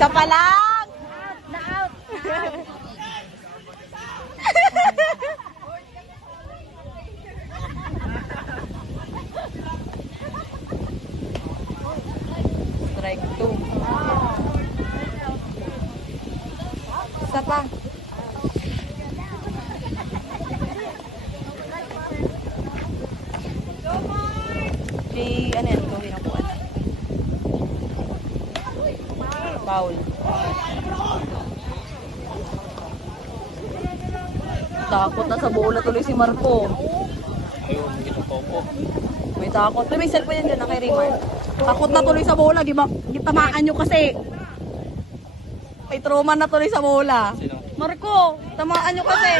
Isa pa lang. Na-out. Strike 2. Isa pa. Ano yan? Gawin ako. Foul. Takot na sa bola tuloy si Marco. Ayun, ito po po. May takot. May cellphone yan dyan na kay Raymar. Takot na tuloy sa bola. Di ba? Tamaan nyo kasi. May trauma na tuloy sa bola. Sino? Marco, tamaan nyo kasi.